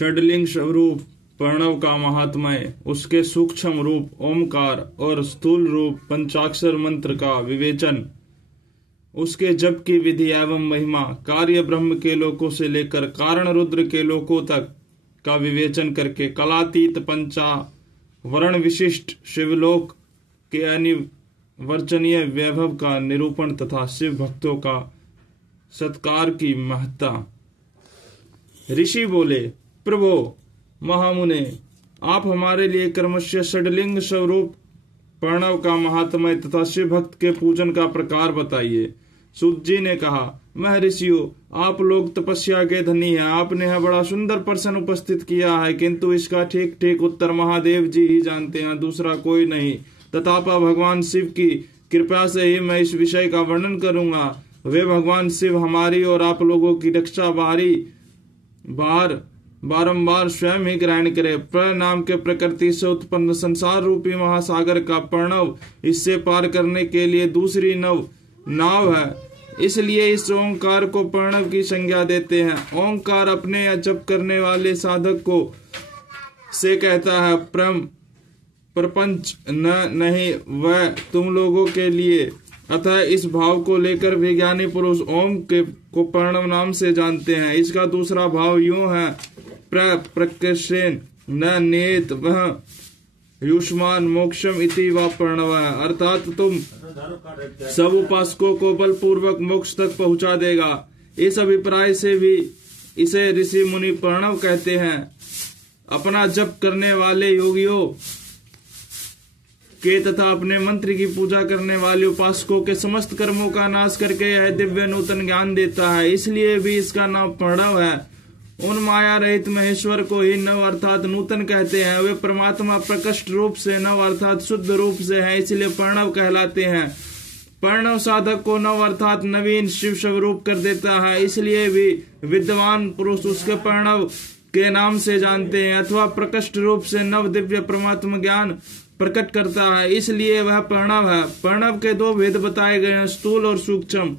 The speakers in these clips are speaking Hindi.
षडलिंग स्वरूप प्रणव का महात्म्य, उसके सूक्ष्म रूप ओमकार और स्थूल रूप पंचाक्षर मंत्र का विवेचन, उसके जप की विधि एवं महिमा, कार्य ब्रह्म के लोकों से लेकर कारण रुद्र के लोकों तक का विवेचन करके कलातीत पंचावरण विशिष्ट शिवलोक के अनिवर्चनीय वैभव का निरूपण तथा शिव भक्तों का सत्कार की महत्ता। ऋषि बोले, प्रभो महामुने, आप हमारे लिए क्रमशः षडलिंग स्वरूप प्रणव का महात्म्य तथा शिव भक्त के पूजन का प्रकार बताइए। सूत जी ने कहा, महर्षियों, आप लोग तपस्या के धनी हैं, आपने यह बड़ा सुंदर प्रश्न उपस्थित किया है, किंतु इसका ठीक ठीक उत्तर महादेव जी ही जानते हैं, दूसरा कोई नहीं। तथापि भगवान शिव की कृपा से ही मैं इस विषय का वर्णन करूंगा। वे भगवान शिव हमारी और आप लोगों की रक्षा बारंबार स्वयं ही ग्रहण करे। प्र नाम के प्रकृति से उत्पन्न संसार रूपी महासागर का प्रणव इससे पार करने के लिए दूसरी नाव है, इसलिए इस ओंकार को प्रणव की संज्ञा देते हैं। ओंकार अपने या जप करने वाले साधक को से कहता है, प्रपंच नहीं वह तुम लोगों के लिए। अतः इस भाव को लेकर विज्ञानी पुरुष ओम को प्रणव नाम से जानते हैं। इसका दूसरा भाव यूं है, प्रकृष्ण न नेत वह युष्मान मोक्षम इति व प्रणव है, अर्थात तुम सब उपासकों को बलपूर्वक मोक्ष तक पहुंचा देगा। इस अभिप्राय से भी इसे ऋषि मुनि प्रणव कहते हैं। अपना जप करने वाले योगियों के तथा अपने मंत्र की पूजा करने वाले उपासकों के समस्त कर्मों का नाश करके यह दिव्य नूतन ज्ञान देता है, इसलिए भी इसका नाम प्रणव है। उन माया रहित महेश्वर को ही नव अर्थात नूतन कहते हैं। वे परमात्मा प्रकट रूप से नव अर्थात शुद्ध रूप से हैं, इसलिए प्रणव कहलाते हैं। प्रणव साधक को नव अर्थात नवीन शिव स्वरूप कर देता है, इसलिए भी विद्वान पुरुष उसके प्रणव के नाम से जानते हैं, अथवा प्रकट रूप से नव दिव्य परमात्मा ज्ञान प्रकट करता है, इसलिए वह प्रणव है। प्रणव के दो भेद बताए गए हैं, स्थूल और सूक्ष्म।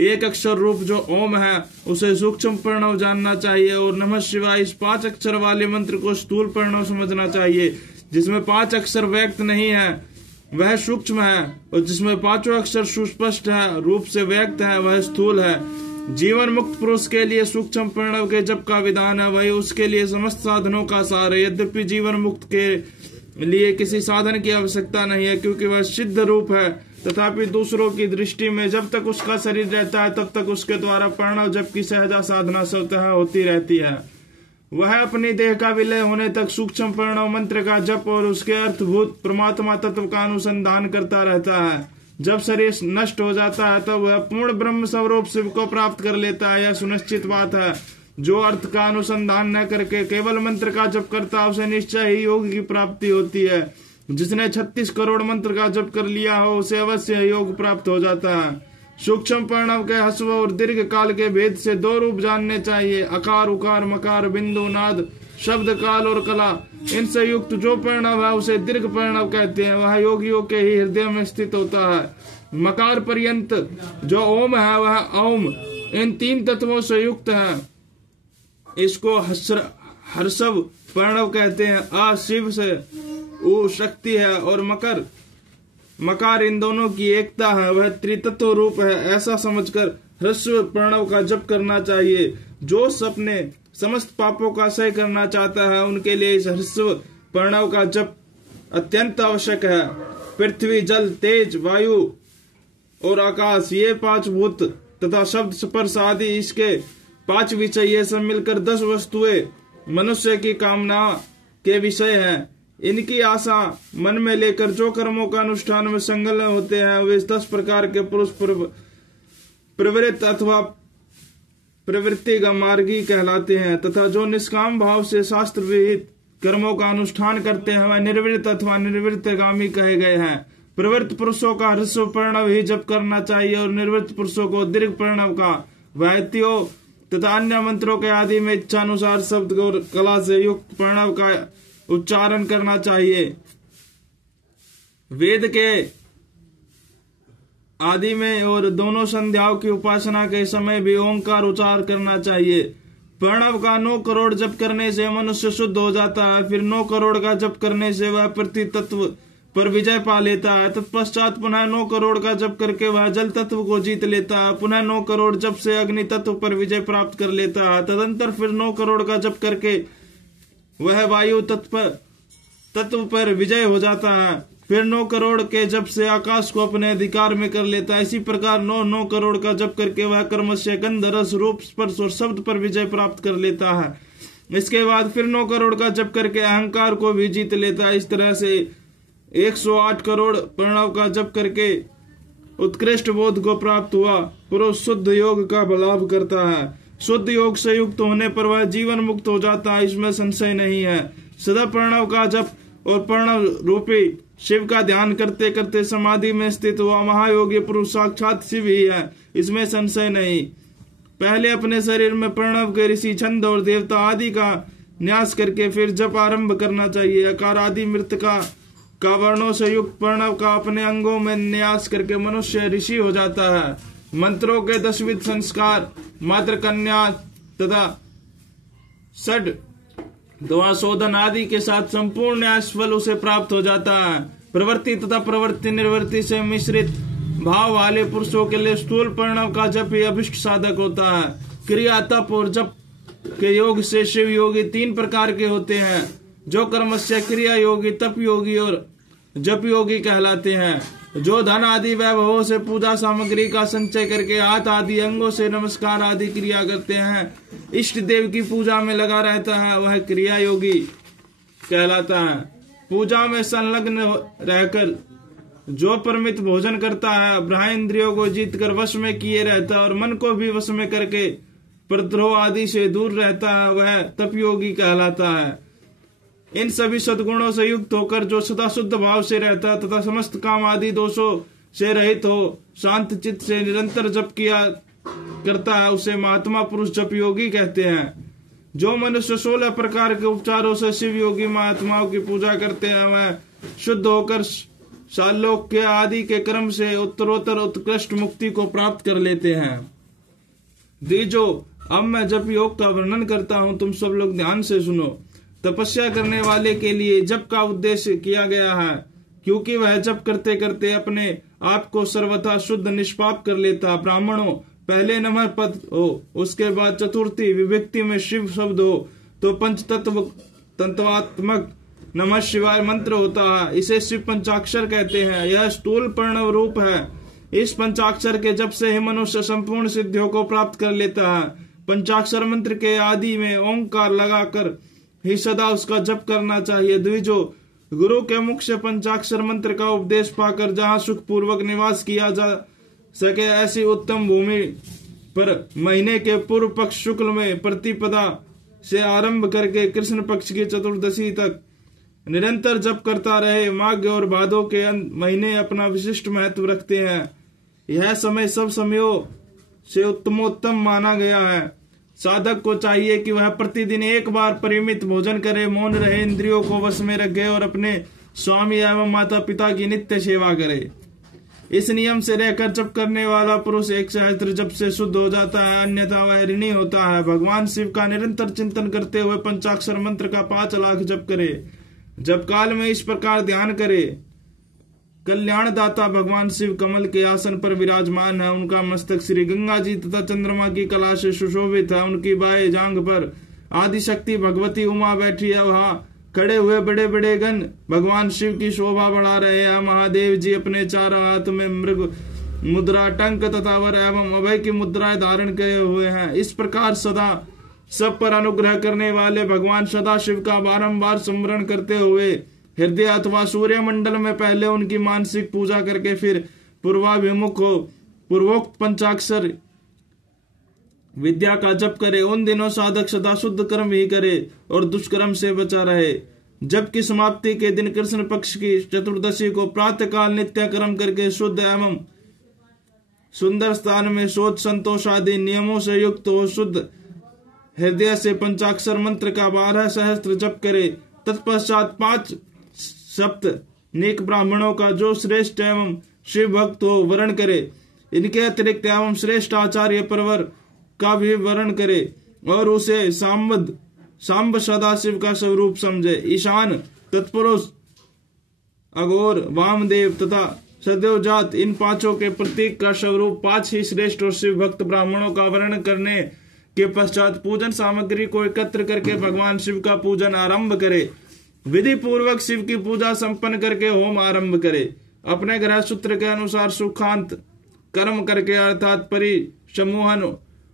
एक अक्षर रूप जो ओम है उसे सूक्ष्म प्रणव जानना चाहिए, और नमः शिवाय इस 5 अक्षर वाले मंत्र को स्थूल प्रणव समझना चाहिए। जिसमें 5 अक्षर व्यक्त नहीं है वह सूक्ष्म है, और जिसमें 5 अक्षर सुस्पष्ट है रूप से व्यक्त है वह स्थूल है। जीवन मुक्त पुरुष के लिए सूक्ष्म प्रणव के जप का विधान है, वही उसके लिए समस्त साधनों का सार है। यद्यपि जीवन मुक्त के लिए किसी साधन की आवश्यकता नहीं है, क्योंकि वह सिद्ध रूप है, तथापि दूसरों की दृष्टि में जब तक उसका शरीर रहता है तब तक उसके द्वारा प्रणव जप की सहजा साधना स्वतः होती रहती है। वह अपनी देह का विलय होने तक सूक्ष्म प्रणव मंत्र का जप और उसके अर्थभूत परमात्मा तत्व का अनुसंधान करता रहता है। जब शरीर नष्ट हो जाता है तब वह पूर्ण ब्रह्म स्वरूप शिव को प्राप्त कर लेता है, यह सुनिश्चित बात है। जो अर्थ का अनुसंधान न करके केवल मंत्र का जप करता है उसे निश्चय ही योग की प्राप्ति होती है। जिसने 36 करोड़ मंत्र का जप कर लिया हो उसे अवश्य योग प्राप्त हो जाता है। सूक्ष्म प्रणव के ह्रस्व और दीर्घ काल के भेद से 2 रूप जानने चाहिए, अकार उकार मकार बिंदु नाद शब्द काल और कला। इनसे युक्त जो प्रणव है उसे दीर्घ प्रणव कहते हैं, वह योगियों के ही हृदय में स्थित होता है। मकार पर्यंत जो ओम है वह ओम इन 3 तत्वों से युक्त है, इसको हर्षव प्रणव कहते हैं। आ शिव से वो शक्ति है, और मकार इन दोनों की एकता है, वह त्रितत्व रूप है। ऐसा समझकर ह्रस्व प्रणव का जप करना चाहिए। जो अपने समस्त पापों का क्षय करना चाहता है उनके लिए इस ह्रस्व प्रणव का जप अत्यंत आवश्यक है। पृथ्वी जल तेज वायु और आकाश ये 5 भूत तथा शब्द स्पर्श आदि इसके 5 विषय ये सब मिलकर 10 वस्तुएं मनुष्य की कामना के विषय हैं। इनकी आशा मन में लेकर जो कर्मों का अनुष्ठान में संलग्न होते हैं वे 10 प्रकार के पुरुष प्रवृत्त अथवा प्रवृत्ति का मार्गी कहलाते हैं, तथा जो निष्काम भाव से शास्त्र विहित कर्मों का अनुष्ठान करते हैं वह निर्वृत्त अथवा निर्वृत्तगामी कहे गए हैं। प्रवृत्त पुरुषों का ह्रस्व प्रणव ही जप करना चाहिए और निर्वृत्त पुरुषों को दीर्घ प्रणव का वैत्यो तथा अन्य मंत्रों के आदि में इच्छानुसार शब्द और कला से युक्त प्रणव का उच्चारण करना चाहिए। वेद के आदि में और दोनों संध्याओं की उपासना के समय भी ओंकार उच्चार करना चाहिए। प्रणव का 9 करोड़ जप करने से मनुष्य शुद्ध हो जाता है। फिर 9 करोड़ का जप करने से वह पृथ्वी तत्व पर विजय पा लेता है। तत्पश्चात पुनः 9 करोड़ का जप करके वह जल तत्व को जीत लेता है। पुनः 9 करोड़ जप से अग्नि तत्व पर विजय प्राप्त कर लेता है। तदंतर फिर 9 करोड़ का जप करके वह वायु तत्व पर विजय हो जाता है। फिर 9 करोड़ के जप से आकाश को अपने अधिकार में कर लेता है। इसी प्रकार 9 करोड़ का जप करके वह कर्मस्य गंध रस रूप स्पर्श और शब्द पर विजय प्राप्त कर लेता है। इसके बाद फिर 9 करोड़ का जप करके अहंकार को भी जीत लेता है। इस तरह से 108 करोड़ प्रणव का जप करके उत्कृष्ट बोध को प्राप्त हुआ पुरुष शुद्ध योग का लाभ करता है। शुद्ध योग से युक्त होने पर वह जीवन मुक्त हो जाता है, इसमें संशय नहीं है। सदा प्रणव का जप और प्रणव रूपी शिव का ध्यान करते करते समाधि में स्थित हुआ महायोगी पुरुष साक्षात शिव ही है, इसमें संशय नहीं। पहले अपने शरीर में प्रणव के ऋषि छंद और देवता आदि का न्यास करके फिर जप आरंभ करना चाहिए। अकार आदि मृतिका का वर्णों से युक्त प्रणव का अपने अंगों में न्यास करके मनुष्य ऋषि हो जाता है। मंत्रों के 10 संस्कार मात्र कन्या तथा षड दुआ शोधन आदि के साथ संपूर्ण न्यास फल उसे प्राप्त हो जाता है। प्रवृत्ति तथा प्रवृत्ति निर्वृत्ति से मिश्रित भाव वाले पुरुषों के लिए स्थूल प्रणव का जप ही अभिष्ट साधक होता है। क्रिया तप और जप के योग से शिव योगी 3 प्रकार के होते हैं, जो कर्मस्य क्रिया योगी, तप योगी और जप योगी कहलाते हैं। जो धन आदि वैभवों से पूजा सामग्री का संचय करके हाथ आदि अंगों से नमस्कार आदि क्रिया करते हैं, इष्ट देव की पूजा में लगा रहता है, वह क्रिया योगी कहलाता है। पूजा में संलग्न रहकर जो परमित भोजन करता है, ब्रह्म इंद्रियों को जीत कर वश में किए रहता है और मन को भी वश में करके प्रद्रोह आदि से दूर रहता है, वह तप योगी कहलाता है। इन सभी सद्गुणों से युक्त होकर जो सदा शुद्ध भाव से रहता है तथा समस्त काम आदि दोषों से रहित हो शांत चित्त से निरंतर जप किया करता है, उसे महात्मा पुरुष जप योगी कहते हैं। जो मनुष्य 16 प्रकार के उपचारों से शिव योगी महात्माओं की पूजा करते हैं, वह शुद्ध होकर शालोक्य आदि के क्रम से उत्तरोत्तर उत्कृष्ट मुक्ति को प्राप्त कर लेते हैं। द्विजो, अब मैं जप योग का वर्णन करता हूं, तुम सब लोग ध्यान से सुनो। तपस्या करने वाले के लिए जप का उद्देश्य किया गया है, क्योंकि वह जप करते करते अपने आप को सर्वथा शुद्ध निष्पाप कर लेता। ब्राह्मणों, पहले नमः पद हो, उसके बाद चतुर्थी विभक्ति में शिव शब्द हो तो तत्वात्मक नमः शिवाय मंत्र होता है। इसे शिव पंचाक्षर कहते हैं। यह स्थूल प्रणव रूप है। इस पंचाक्षर के जप से ही मनुष्य संपूर्ण सिद्धियों को प्राप्त कर लेता है। पंचाक्षर मंत्र के आदि में ओंकार लगाकर ही सदा उसका जप करना चाहिए। द्विजो, गुरु के मुख से पंचाक्षर मंत्र का उपदेश पाकर जहाँ सुख पूर्वक निवास किया जा सके, ऐसी उत्तम भूमि पर महीने के पूर्व पक्ष शुक्ल में प्रतिपदा से आरंभ करके कृष्ण पक्ष की चतुर्दशी तक निरंतर जप करता रहे। माघ और भादो के महीने अपना विशिष्ट महत्व रखते हैं। यह समय सब समयों से उत्तमोत्तम माना गया है। साधक को चाहिए कि वह प्रतिदिन एक बार परिमित भोजन करे, मौन रहे, इंद्रियों को वश में रखे और अपने स्वामी एवं माता पिता की नित्य सेवा करे। इस नियम से रहकर जप करने वाला पुरुष 1 सहस्त्र जप से शुद्ध हो जाता है, अन्यथा वह ऋणी होता है। भगवान शिव का निरंतर चिंतन करते हुए पंचाक्षर मंत्र का 5 लाख जप करे। जप काल में इस प्रकार ध्यान करे। कल्याण दाता भगवान शिव कमल के आसन पर विराजमान है। उनका मस्तक श्री गंगा जी तथा चंद्रमा की कला से सुशोभित है। उनकी बाएं जांघ पर आदिशक्ति भगवती उमा बैठी है। वहां खड़े हुए बड़े बड़े गण भगवान शिव की शोभा बढ़ा रहे हैं। महादेव जी अपने 4 हाथ में मृग मुद्रा, टंक तथा वर एवं अभय की मुद्राएं धारण किए हुए हैं। इस प्रकार सदा सब पर अनुग्रह करने वाले भगवान सदा शिव का बारंबार स्मरण करते हुए हृदय अथवा सूर्य मंडल में पहले उनकी मानसिक पूजा करके फिर पूर्वाभिमुख हो पूर्वोक्त पंचाक्षर विद्या का जप करे। उन दिनों साधक सदा शुद्ध कर्म ही करे और दुष्कर्म से बचा रहे। जप की समाप्ति के दिन कृष्ण पक्ष की चतुर्दशी को प्रातः काल नित्य कर्म करके शुद्ध एवं सुंदर स्थान में शोच संतोष आदि नियमों से युक्त हो शुद्ध हृदय से पंचाक्षर मंत्र का 12 सहस्त्र जप करे। तत्पश्चात 5 सप्त नेक ब्राह्मणों का जो श्रेष्ठ एवं शिव भक्त हो वर्ण करे। इनके अतिरिक्त एवं श्रेष्ठ आचार्य परवर का भी वर्ण करे। और उसे सांब सदाशिव का स्वरूप समझे। ईशान, तत्पुरुष, अघोर, वामदेव तथा सदैवजात इन पांचों के प्रतीक का स्वरूप 5 ही श्रेष्ठ और शिव भक्त ब्राह्मणों का वर्णन करने के पश्चात पूजन सामग्री को एकत्र करके भगवान शिव का पूजन आरंभ करे। विधि पूर्वक शिव की पूजा संपन्न करके होम आरंभ करे। अपने ग्रह सूत्र के अनुसार सुखांत कर्म करके अर्थात परिसमूहन,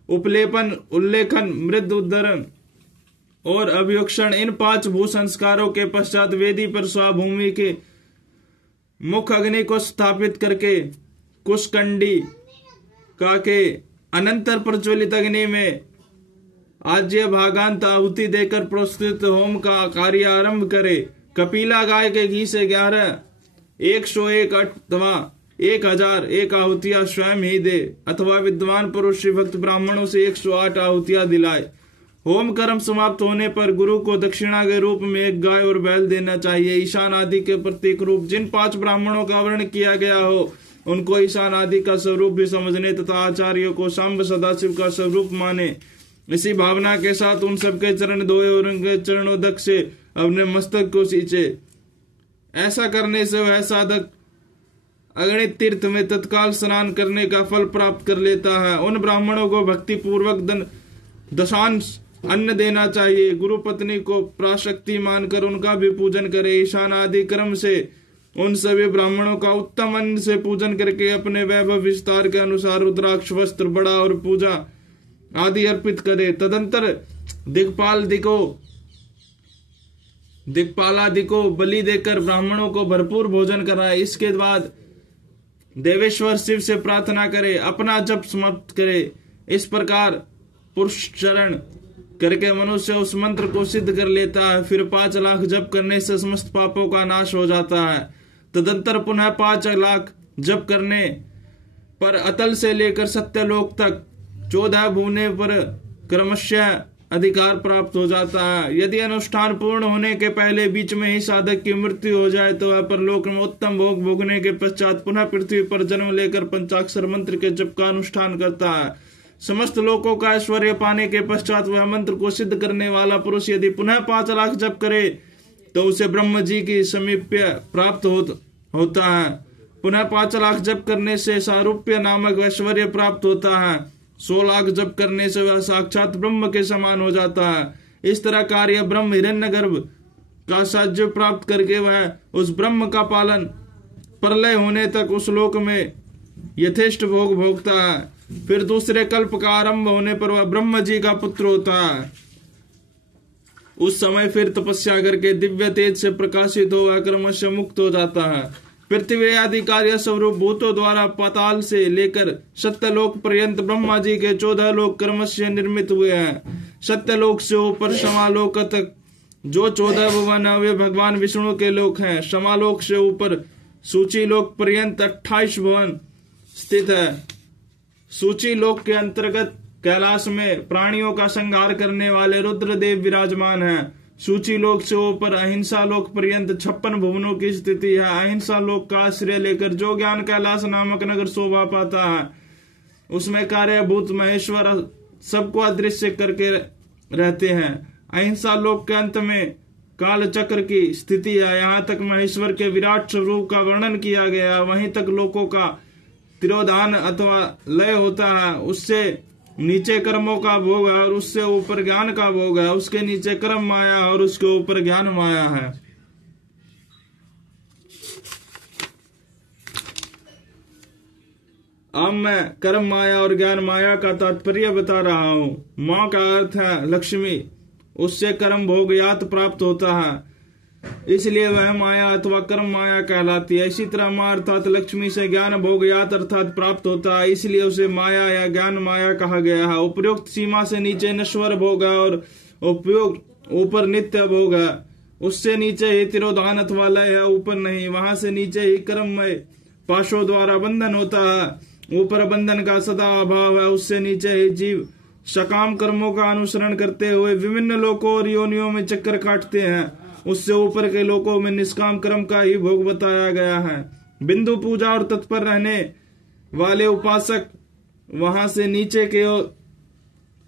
उपलेपन, उल्लेखन, मृद उद्धरण और अभियोक्षण इन 5 भू संस्कारों के पश्चात वेदी पर स्वाभूमि के मुख अग्नि को स्थापित करके कुशकंडी का के अनंतर प्रज्वलित अग्नि में आज्य भागांत आहुति देकर प्रस्तुत होम का कार्य आरंभ करे। कपिला गाय के घी से 11, 101 अथवा 1000 एक आहुतियां स्वयं ही दे अथवा विद्वान पुरुष भक्त ब्राह्मणों से 108 आहुतियां दिलाए। होम कर्म समाप्त होने पर गुरु को दक्षिणा के रूप में 1 गाय और बैल देना चाहिए। ईशान आदि के प्रतीक रूप जिन 5 ब्राह्मणों का वर्णन किया गया हो उनको ईशान आदि का स्वरूप भी समझने तथा आचार्यों को सांब सदाशिव का स्वरूप माने। इसी भावना के साथ उन सबके चरण धोए और उनके चरणोदक से अपने मस्तक को सींचे। ऐसा करने से वह साधक अगणित तीर्थ में तत्काल स्नान करने का फल प्राप्त कर लेता है। उन ब्राह्मणों को भक्ति पूर्वक दशांश अन्न देना चाहिए। गुरु पत्नी को प्राशक्ति मानकर उनका भी पूजन करे। ईशान आदि क्रम से उन सभी ब्राह्मणों का उत्तम अन्न से पूजन करके अपने वैभव विस्तार के अनुसार रुद्राक्ष, वस्त्र, बड़ा और पूजा आदि अर्पित करे। तदंतर दिक्पालादि को बलि देकर ब्राह्मणों को भरपूर भोजन कराए। इसके बाद देवेश्वर शिव से प्रार्थना करे, अपना जप समाप्त करे। इस प्रकार पुरुष चरण करके मनुष्य उस मंत्र को सिद्ध कर लेता है। फिर 5 लाख जप करने से समस्त पापों का नाश हो जाता है। तदंतर पुनः 5 लाख जप करने पर अतल से लेकर सत्यलोक तक 14 भुवने पर क्रमशः अधिकार प्राप्त हो जाता है। यदि अनुष्ठान पूर्ण होने के पहले बीच में ही साधक की मृत्यु हो जाए तो वह परलोक में उत्तम भोग भोगने के पश्चात पुनः पृथ्वी पर जन्म लेकर पंचाक्षर मंत्र के जप का अनुष्ठान करता है। समस्त लोकों का ऐश्वर्य पाने के पश्चात वह मंत्र को सिद्ध करने वाला पुरुष यदि पुनः 5 लाख जप करे तो उसे ब्रह्म जी की समीप्य प्राप्त होता है। पुनः 5 लाख जप करने से सारूप्य नामक ऐश्वर्य प्राप्त होता है। 100 लाख जप करने से वह साक्षात ब्रह्म के समान हो जाता है। इस तरह कार्य ब्रह्म हिरण्यगर्भ का साध्य प्राप्त करके वह उस ब्रह्म का पालन प्रलय होने तक उस लोक में यथेष्ट भोग भोगता है। फिर दूसरे कल्प का आरंभ होने पर वह ब्रह्म जी का पुत्र होता है। उस समय फिर तपस्या करके दिव्य तेज से प्रकाशित हो वह क्रमशः मुक्त हो जाता है। पृथ्वी आदि कार्य स्वरूप भूतों द्वारा पाताल से लेकर सत्यलोक पर्यंत ब्रह्मा जी के 14 लोक क्रमशः निर्मित हुए हैं। सत्यलोक से ऊपर समालोक तक जो 14 भुवन है वे भगवान विष्णु के लोक हैं। समालोक से ऊपर सूची लोक पर्यंत 28 भुवन स्थित है। सूची लोक के अंतर्गत कैलाश में प्राणियों का संहार करने वाले रुद्रदेव विराजमान हैं। सूची लोक से ऊपर अहिंसा लोक पर्यंत 56 भुवनों की स्थिति है। अहिंसा लोक का आश्रय लेकर जो ज्ञान कैलाश नामक नगर शोभा पाता है उसमें कार्यभूत महेश्वर सबको अदृश्य करके रहते हैं। अहिंसा लोक के अंत में काल चक्र की स्थिति है। यहाँ तक महेश्वर के विराट स्वरूप का वर्णन किया गया है। वहीं तक लोकों का तिरोधान अथवा लय होता है। उससे नीचे कर्मों का भोग है और उससे ऊपर ज्ञान का भोग है। उसके नीचे कर्म माया और उसके ऊपर ज्ञान माया है। अब मैं कर्म माया और ज्ञान माया का तात्पर्य बता रहा हूँ। माँ का अर्थ है लक्ष्मी, उससे कर्म भोग यात प्राप्त होता है, इसलिए वह माया अथवा कर्म माया कहलाती है। इसी तरह माँ अर्थात लक्ष्मी से ज्ञान भोग यात अर्थात प्राप्त होता है, इसलिए उसे माया या ज्ञान माया कहा गया है। उपयुक्त सीमा से नीचे नश्वर भोग है और उपयुक्त ऊपर नित्य भोग है। उससे नीचे ही तिरोधान अथवा लय है, ऊपर नहीं। वहां से नीचे ही कर्ममय पाशों द्वारा बंधन होता है, ऊपर बंधन का सदा अभाव है। उससे नीचे ही जीव सकाम कर्मों का अनुसरण करते हुए विभिन्न लोकों और योनियों में चक्कर काटते हैं। उससे ऊपर के लोकों में निष्काम कर्म का ही भोग बताया गया है। बिंदु पूजा और तत्पर रहने वाले उपासक वहां से नीचे के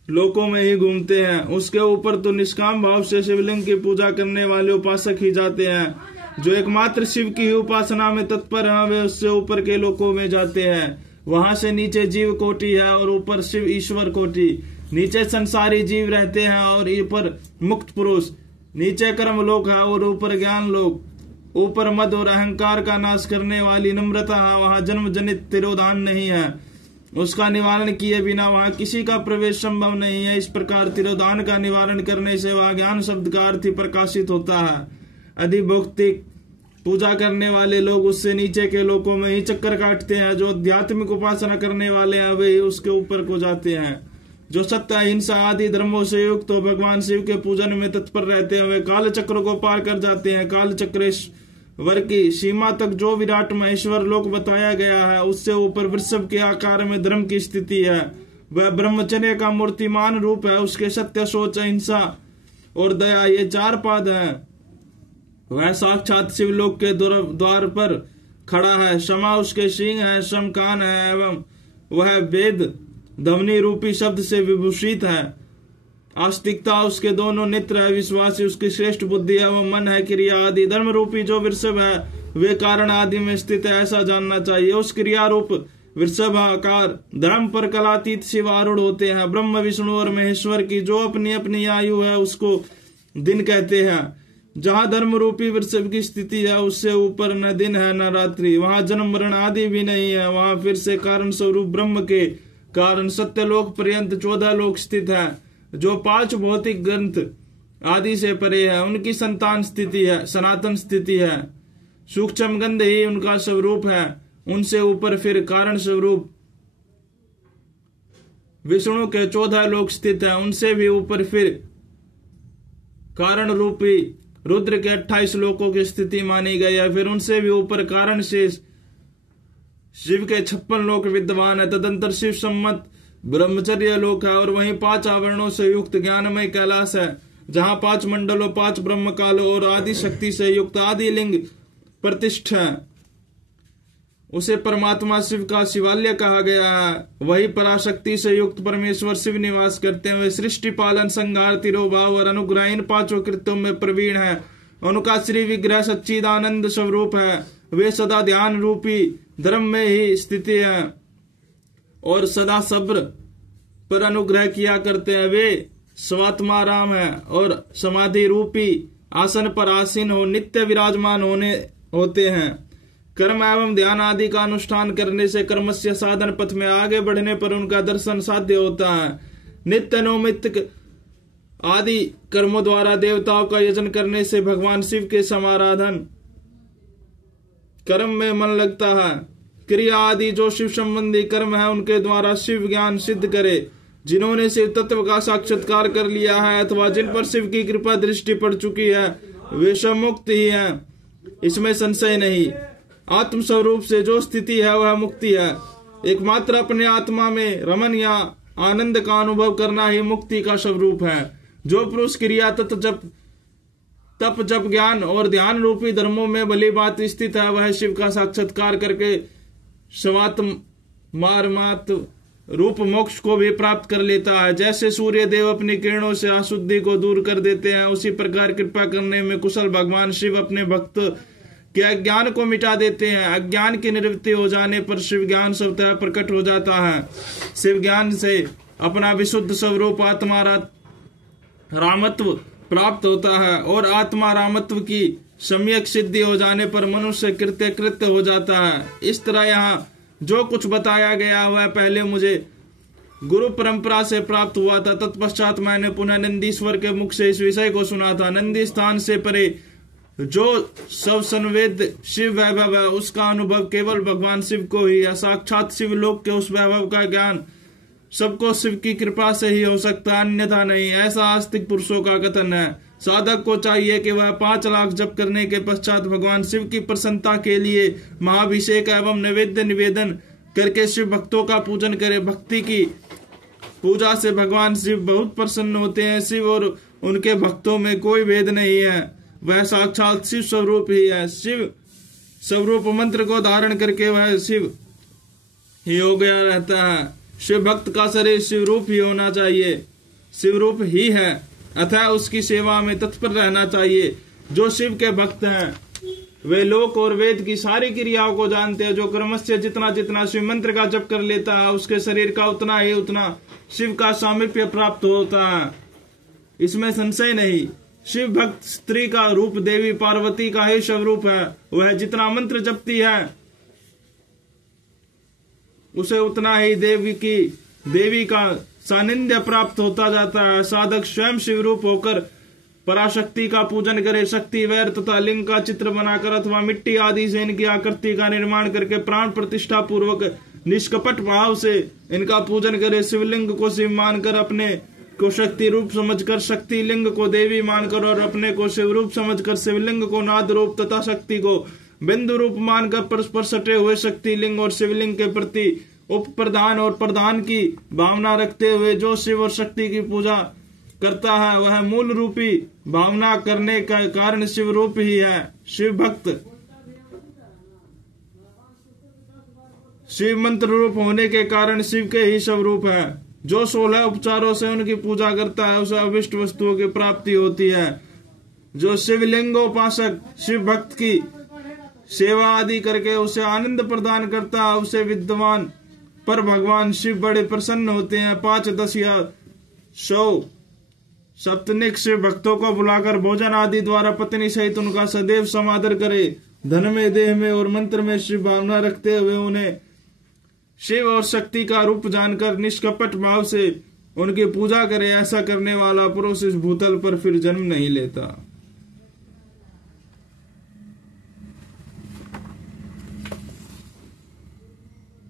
लोकों में ही घूमते हैं। उसके ऊपर तो निष्काम भाव से शिवलिंग की पूजा करने वाले उपासक ही जाते हैं। जो एकमात्र शिव की ही उपासना में तत्पर हैं वे उससे ऊपर के लोकों में जाते हैं। वहां से नीचे जीव कोटि है और ऊपर शिव ईश्वर कोटि। नीचे संसारी जीव रहते हैं और ऊपर मुक्त पुरुष। नीचे कर्म लोक है और ऊपर ज्ञान लोक। ऊपर मद और अहंकार का नाश करने वाली नम्रता है, वहां जन्म जनित तिरोधान नहीं है। उसका निवारण किए बिना वहां किसी का प्रवेश संभव नहीं है। इस प्रकार तिरोधान का निवारण करने से वहां ज्ञान शब्द का अर्थ ही प्रकाशित होता है। अधिभौतिक पूजा करने वाले लोग उससे नीचे के लोकों में ही चक्कर काटते हैं। जो आध्यात्मिक उपासना करने वाले हैं वे उसके ऊपर को जाते हैं। जो सत्य अहिंसा आदि धर्मों से युक्त तो भगवान शिव के पूजन में तत्पर रहते हैं वे काल चक्र को पार कर जाते हैं। काल चक्रेश्वर की सीमा तक जो विराट महेश्वर लोक बताया गया है उससे ऊपर वृषभ के आकार में धर्म की स्थिति है। वह ब्रह्मचर्य का मूर्तिमान रूप है। उसके सत्य, शौच, अहिंसा और दया ये 4 पाद हैं। वह साक्षात शिवलोक के द्वार पर खड़ा है। क्षमा उसके सिंह है, श्रम कान है एवं वह वेद धमनी रूपी शब्द से विभूषित है। आस्तिकता उसके दोनों नेत्र है। विश्वासी उसकी श्रेष्ठ बुद्धि है। वह मन है। क्रिया आदि धर्म रूपी जो वृषभ है वे कारण आदि में स्थित है, ऐसा जानना चाहिए। उस क्रिया रूप वृषभ आकार धर्म पर कलातीत शिव आरूढ़ होते हैं। ब्रह्म, विष्णु और महेश्वर की जो अपनी अपनी आयु है उसको दिन कहते हैं। जहाँ धर्म रूपी वृषभ की स्थिति है उससे ऊपर न दिन है न रात्रि। वहां जन्म मरण आदि भी नहीं है। वहां फिर से कारण स्वरूप ब्रह्म के कारण सत्यलोक पर्यंत 14 लोक स्थित है जो 5 भौतिक ग्रंथ आदि से परे है। उनकी संतान स्थिति है, सनातन स्थिति है। सूक्ष्म गंध ही उनका स्वरूप है। उनसे ऊपर फिर कारण स्वरूप विष्णु के 14 लोक स्थित है। उनसे भी ऊपर फिर कारण रूपी रुद्र के 28 लोकों की स्थिति मानी गई है। फिर उनसे भी ऊपर कारण से शिव के 56 लोक विद्यमान है। तदंतर शिव सम्मत ब्रह्मचर्य लोक है और वहीं 5 आवरणों से युक्त ज्ञानमय कैलाश है जहां 5 मंडलों, 5 ब्रह्म कालों और आदि शक्ति से युक्त आदि लिंग प्रतिष्ठा है। उसे परमात्मा शिव का शिवालय कहा गया है। वही पराशक्ति से युक्त परमेश्वर शिव निवास करते हैं। वे सृष्टि, पालन, संहार, तिरोभाव और अनुग्रह इन 5 कृत्यों में प्रवीण है। उनका श्री विग्रह सच्चिदानंद स्वरूप है। वे सदा ध्यान रूपी धर्म में ही स्थिति है और सदा सब्र पर अनुग्रह किया करते हैं। वे स्वात्मा राम है और समाधि रूपी आसन पर आसीन हो नित्य विराजमान होते हैं। कर्म एवं ध्यान आदि का अनुष्ठान करने से कर्मस्य साधन पथ में आगे बढ़ने पर उनका दर्शन साध्य होता है। नित्य नैमित्तिक आदि कर्मों द्वारा देवताओं का यजन करने से भगवान शिव के समाराधन कर्म में मन लगता है। क्रिया आदि जो शिव संबंधी कर्म है उनके द्वारा शिव ज्ञान सिद्ध करे। जिन्होंने शिव तत्व का साक्षात्कार कर लिया है अथवा जिन पर शिव की कृपा दृष्टि पड़ चुकी है वे सब मुक्त ही हैं, इसमें संशय नहीं। आत्म स्वरूप से जो स्थिति है वह मुक्ति है। एकमात्र अपने आत्मा में रमन या आनंद का अनुभव करना ही मुक्ति का स्वरूप है। जो पुरुष क्रिया तप जप ज्ञान और ध्यान रूपी धर्मों में भली बात स्थित है वह शिव का साक्षात्कार करके स्वात्मार्मात रूप मोक्ष को भी प्राप्त कर लेता है। जैसे सूर्य देव अपनी किरणों से अशुद्धि को दूर कर देते हैं उसी प्रकार कृपा करने में कुशल भगवान शिव अपने भक्त के अज्ञान को मिटा देते हैं। अज्ञान की निवृत्ति हो जाने पर शिव ज्ञान स्वतः प्रकट हो जाता है। शिव ज्ञान से अपना विशुद्ध स्वरूप आत्मा रामत्व प्राप्त होता है और आत्मा रामत्व की सम्यक सिद्धि हो जाने पर मनुष्य कृत्य हो जाता है। इस तरह यहाँ जो कुछ बताया गया वह पहले मुझे गुरु परंपरा से प्राप्त हुआ था। तत्पश्चात मैंने पुनः नंदीश्वर के मुख से इस विषय को सुना था। नंदी स्थान से परे जो सब संवेद शिव वैभव है उसका अनुभव केवल भगवान शिव को ही है। साक्षात शिव लोक के उस वैभव का ज्ञान सबको शिव की कृपा से ही हो सकता है, अन्यथा नहीं, ऐसा आस्तिक पुरुषों का कथन है। साधक को चाहिए कि वह 5 लाख जप करने के पश्चात भगवान शिव की प्रसन्नता के लिए महाभिषेक एवं नैवेद्य निवेदन करके शिव भक्तों का पूजन करे। भक्ति की पूजा से भगवान शिव बहुत प्रसन्न होते हैं। शिव और उनके भक्तों में कोई भेद नहीं है, वह साक्षात शिव स्वरूप ही है। शिव स्वरूप मंत्र को धारण करके वह शिव ही हो गया रहता है। शिव भक्त का शरीर शिव रूप ही होना चाहिए। शिवरूप ही है, अतः उसकी सेवा में तत्पर रहना चाहिए। जो शिव के भक्त हैं वे लोक और वेद की सारी क्रियाओं को जानते हैं। जो क्रमश जितना जितना शिव मंत्र का जप कर लेता है उसके शरीर का उतना ही उतना शिव का सामीप्य प्राप्त होता है, इसमें संशय नहीं। शिव भक्त स्त्री का रूप देवी पार्वती का ही स्वरूप है। वह जितना मंत्र जपती है उसे उतना ही देवी का सानिध्य प्राप्त होता जाता है। साधक स्वयं शिवरूप होकर पराशक्ति का पूजन करे। शक्ति वैर तथा लिंग का चित्र बनाकर अथवा मिट्टी आदि से इनकी आकृति का निर्माण करके प्राण प्रतिष्ठा पूर्वक निष्कपट भाव से इनका पूजन करे। शिवलिंग को शिव मानकर अपने को शक्ति रूप समझकर, शक्ति लिंग को देवी मानकर और अपने को शिव रूप समझकर शिवलिंग को नाद रूप तथा शक्ति को बिंदु रूप मानकर परस्पर सटे हुए शक्ति लिंग और शिवलिंग के प्रति उप प्रधान और प्रधान की भावना रखते हुए जो शिव और शक्ति की पूजा करता है वह मूल रूपी भावना करने का कारण शिव रूप ही है। शिव भक्त शिव मंत्र रूप होने के कारण शिव के ही स्वरूप है। जो 16 उपचारों से उनकी पूजा करता है उसे अभिष्ट वस्तुओं की प्राप्ति होती है। जो शिवलिंगोपासक शिव भक्त की सेवा आदि करके उसे आनंद प्रदान करता है उसे विद्वान पर भगवान शिव बड़े प्रसन्न होते हैं। 5, 10 या 100 सप्तनिक शिव भक्तों को बुलाकर भोजन आदि द्वारा पत्नी सहित उनका सदैव समादर करे। धन में, देह में और मंत्र में शिव भावना रखते हुए उन्हें शिव और शक्ति का रूप जानकर निष्कपट भाव से उनकी पूजा करे। ऐसा करने वाला पुरुष इस भूतल पर फिर जन्म नहीं लेता।